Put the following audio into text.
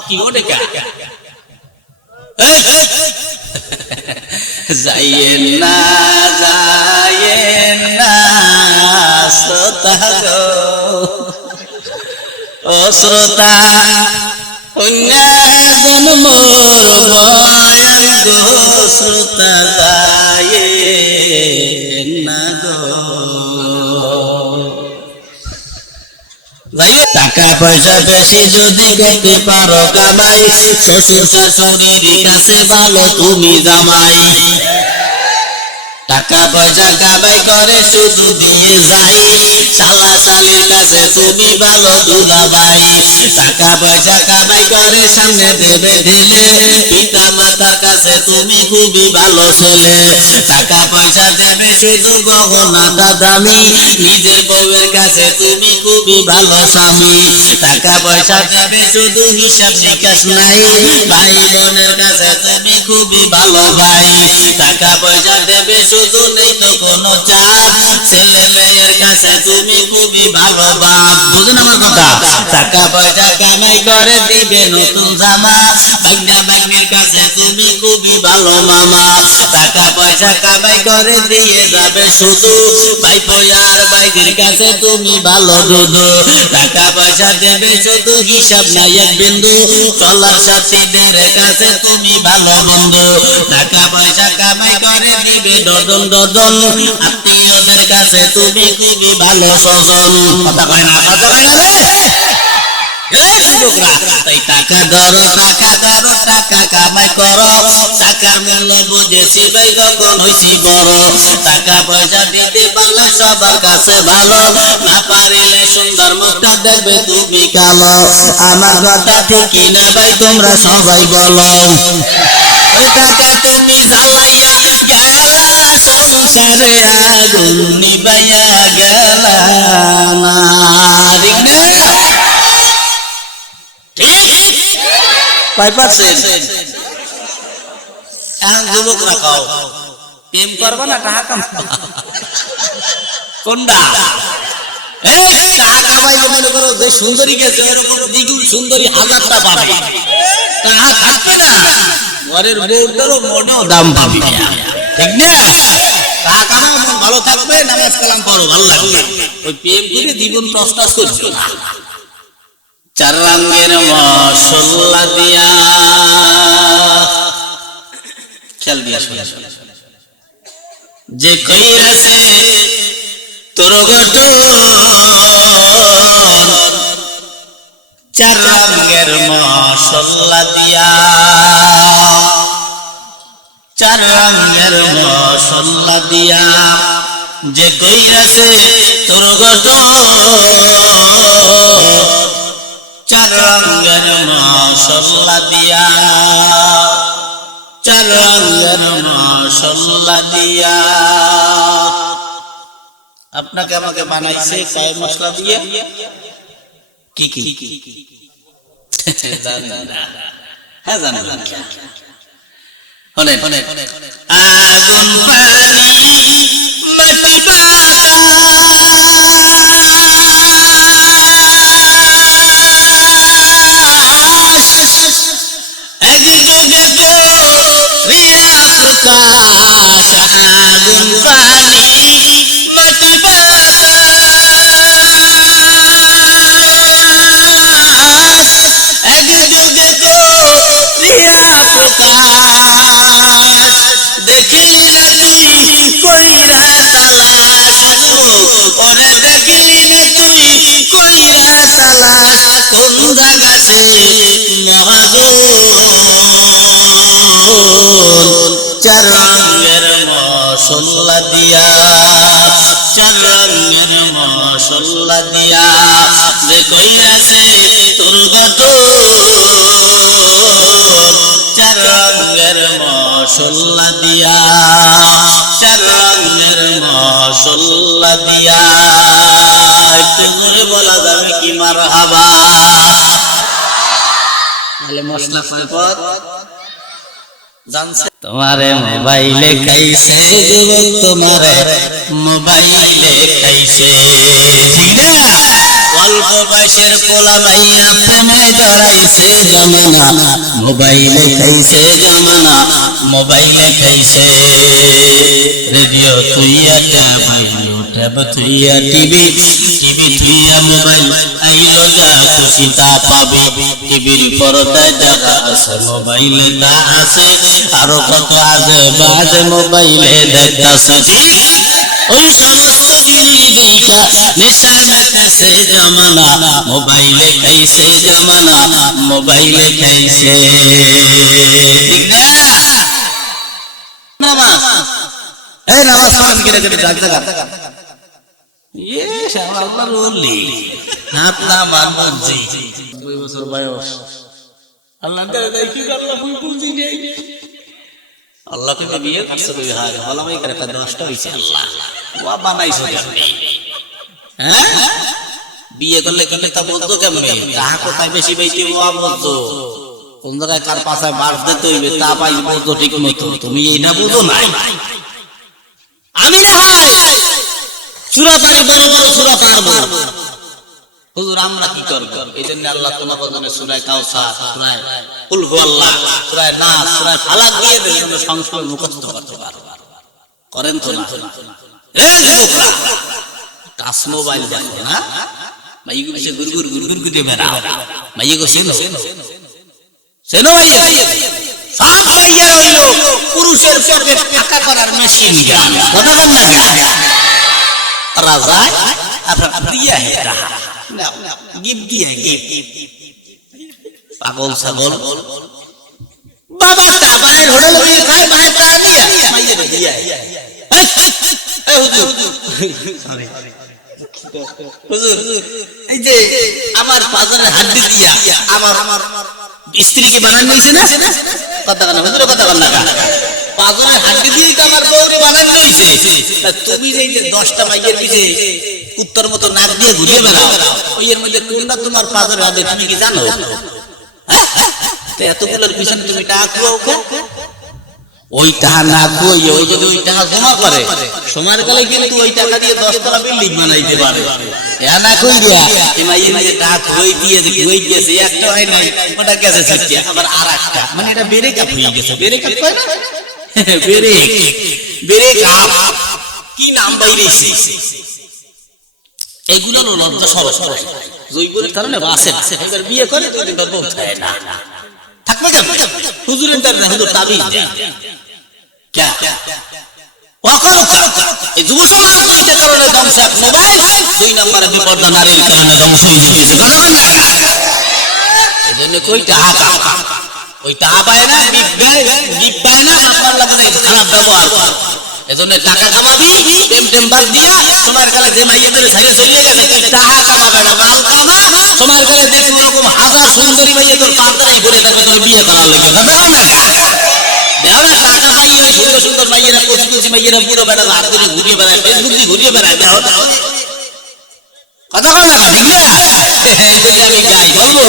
কি ওটা যাইয়েন না শ্রোতা গো ও শ্রোতা কন্যা জন্ম বয়ান গো শ্রোতা যাইয়েন না গো টাকা পয়সা বেশি যদি করতে পারো কামাই শ্বশুর শাশুড়ির কাছে ভালো তুমি জামাই টাকা পয়সা কামাই করে শুধু দিয়ে যাই শালা শালির কাছে তুমি ভালো দুলাভাই টাকা পয়সা কামাই করে সামনে দেবে ঢেলে পিতা মাতার কাছে তুমি খুবই ভালো ছেলে টাকা পয়সা দেবে শুধু গহনাটা দামি নিজের বউয়ের কাছে তুমি খুবই ভালো স্বামী টাকা পয়সা দেবে শুধু হিসাব নিকাশ নাই ভাই বোনের কাছে তুমি খুবই ভালো ভাই টাকা পয়সা দেবে শুধু নেই তো কোনো চাপ ছেলে মেয়ের কাছে তুমি খুবই ভালো বাপ বুঝুন আমার কথা টাকা পয়সা কামাই করে দিবে নতুন জামা ভাগ্না ভাগ্নির কাছে তুমি খুবই ভালো মামা টাকা পয়সা কামাই করে দিয়ে যাবে শুধু ভাইপো আর ভাইদের কাছে তুমি ভালো দুধু টাকা পয়সা দেবে শুধু হিসাব নাই এক বিন্দু চলার সাথীদের কাছে তুমি ভালো বন্ধু টাকা পয়সা কামাই করে দিবে ডজন ডজন আত্মীয়দের কাছে তুমি খুবই ভালো স্বজন কথা কয় না কথা কয় না তাই টাকা ধরো টাকা কামাই করো টাকার মূল্য বুঝেছি ভাই যখন হইছি বড় টাকা পয়সা দিতে পারলে সবার কাছে ভালো না পারিলে সুন্দর মুখটা দেখবে তুমি কালো আমার কথা ঠিকই না ভাই তোমরা সবাই বলো টাকা তুমি জ্বালাইয়া গেলা সংসারে আগুন নিবাইয়া গেলা না কয় পার্সেন্ট এখন যুবক রাখাও প্রেম করবা না টাকা কামাবা কোনটা টাকা কামাইলে মনে করো যে সুন্দরী গেছে এরকম দ্বিগুণ সুন্দরী হাজারটা পাবে টাকা থাকবে না ঘরের বউটারও মনেও দাম পাবে ঠিক না টাকা কামাও মন ভালো থাকবে নামাজ কালাম পড়ো ভালো লাগবে ওই প্রেম করে জীবন প্রস্তাব করছো না চার রঙের মশলা দিয়া খেয়াল দিয়া যে কইরাছে তোর গঠন চার রঙের মশলা দিয়া চার রঙের মশলা দিয়া যে কইরাছে তোর গঠন চার রঙের মশলা দিয়া চার রঙের মশলা দিয়া আপনাকে আমাকে বানাইছে কয় মশলা দিয়ে কি কি হ্যাঁ জানেন আগুন পানি মাটি আগুন পানি মাটি এক যুগে গো রিয়া প্রকাশ দেখিলে আমি কইরা তালাশ ওরে দেখিলে তুই কইরা তালাশ কোন জায়গা সে মহাগুণ চার রঙের মশলা দিয়া চার রঙের মশলা দিয়া যে কইরাছে তোর গঠন চার রঙের মশলা দিয়া চার রঙের মশলা দিয়া একটু জোরে বলা যাবে কি মারহাবা তাহলে মশলা কয় পদ জানছে তোমারে মোবাইলে খাইছে যুবক তোমারে মোবাইলে খাইছে ঠিক না অল্প বয়সের পোলা মাইয়া প্রেমে জড়াইছে জামানা মোবাইলে খাইছে জামানা মোবাইলে খাইছে রেডিও তুইয়া ট্যাব তুইয়া টিভি তুইয়া মোবাইল আইলো যা খুশি তা পাবি টিভির পর্দায় দেখা আছে মোবাইলে তা আছে আরো কত আজে বাজে মোবাইলে দেখতাছে ওই সমস্ত ফিল্ম দেখা নেশা দেখাছে জামানা মোবাইলে খাইছে জামানা মোবাইলে খাইছে ঠিক না নামাজ এই নামাজ পড়েন কিনা কেটে ডাকতে ইয়ে শালা আল্লাহর ওলি নাত না মানজি 2 বছর বয়স আল্লাহ কে দেখি আল্লাহ কই বুঝি নেই আল্লাহ কে বিয়ে করছে কই হায় হলামাই করে তা নষ্ট হইছে আল্লাহ ওয়া বানাইছে হ্যাঁ বিয়ে করলে তা বলতো কেমনে তাহা কোথায় বেশি বেশি ওয়া বলতো কোন জায়গায় কার পাছায় বাস দিতে হইবে তা পাই বলতো ঠিক মতো তুমি এইটা বুঝো না আমি না হয় সূরা পারি বড় বড় সূরা পারবো হুজুর আমরা কি করব এইজন্য আল্লাহ তোমাদের জন্য সূরা কাউসার সূরা কুল হুয়াল্লাহ সূরা নাস সূরা ফালাক দিয়ে দেন সংস্কৃত মুখস্থ করতে পারো করেন তো না এই যুবকরা টাচ মোবাইল দেখো না মাইগো সে গুরগুর করে বেরা মাইগো সেনো মাইগো সব মাইয়া হইলো পুরুষের পকেট ফাঁকা করার মেশিন গান কথা বল না রাজা আপনার দিয়া হে রাহা গিফট দিয়া গিফট পাগল ছাগল বাবা তা বাইরে হোটেলে গিয়ে খায় ভাই তা দিয়া মাইয়া দিয়া এই হুজুর সরি হুজুর এই যে আমার পাজরের হাড্ডি দিয়া আমার স্ত্রীকে বানান নিছে না কথা না হুজুর কথা বল না পাজরের হাড্ডি দিয়ে তো আমার বউকে বানান নিছে তুমি যে 10টা মাইয়ের পিছে কুত্তার মতো নাক দিয়ে ঘুরিয়ে বেড়াও ওইয়ের মধ্যে কোনটা তোমার পাজরের হাড্ডি তুমি কি জানো তো এতগুলোর পিছনে তুমি টাকা খাও ওই টাকা না কই ওই যদি ওই টাকা জমা করে সময়ের কালে কিন্তু ওই টাকা দিয়ে 10 তলা বিল্ডিং বানাইতে পারে এ না কই দিয়া এই মাইয়ে টাকা কই দিয়ে যে কই গেছে একটা হয় নাই ওটা গেছে সত্যি আবার আরেকটা মানে এটা বেরে কাপ হয়ে গেছে বেরে কাপ কয় না বেরে কাপ কি নাম বাইরেছে এগুলো লজ্জা সব জয়পুরের কারণে বাসে এবার বিয়ে করে তো এটা বউ থাকে না থাকবে কেন হুজুরের দরজা হুজুর তাবিজ দেয় क्या এই যুব সমাজ 2টা কারণে ধ্বংস এক মোবাইল 2 নম্বরে বিপর্দা নারীর কারণে ধ্বংস হয়ে গেছে কথা বল না এজন্য কই টাকা ওই টাকা পায় না গিফট পায় না আপনার লাগে খারাপ ব্যবহার এজন্য টাকা কামাবি টেম বাদ দিয়া তোমার কাছে যে মাইয়াদের ছেড়ে চলে গেছে তুই টাকা কামাবে না মাল কামা তোমার কাছে যে এরকম হাজার সুন্দরী মাইয়া তোর পাঁচটাই ঘুরে থাকবে তোর বিয়ে করার লাগে কথা বল না দেওয়া টাকা পাইয়ে সুন্দর সুন্দর মাইয়েরা কচি কচি মাইয়েরা পুরো বেড়া হাত ধরে ঘুরিয়ে বেড়ায় ফেসবুক দিয়ে ঘুরিয়ে বেড়ায় কথা বল না ঠিক না আমি যাই বলবো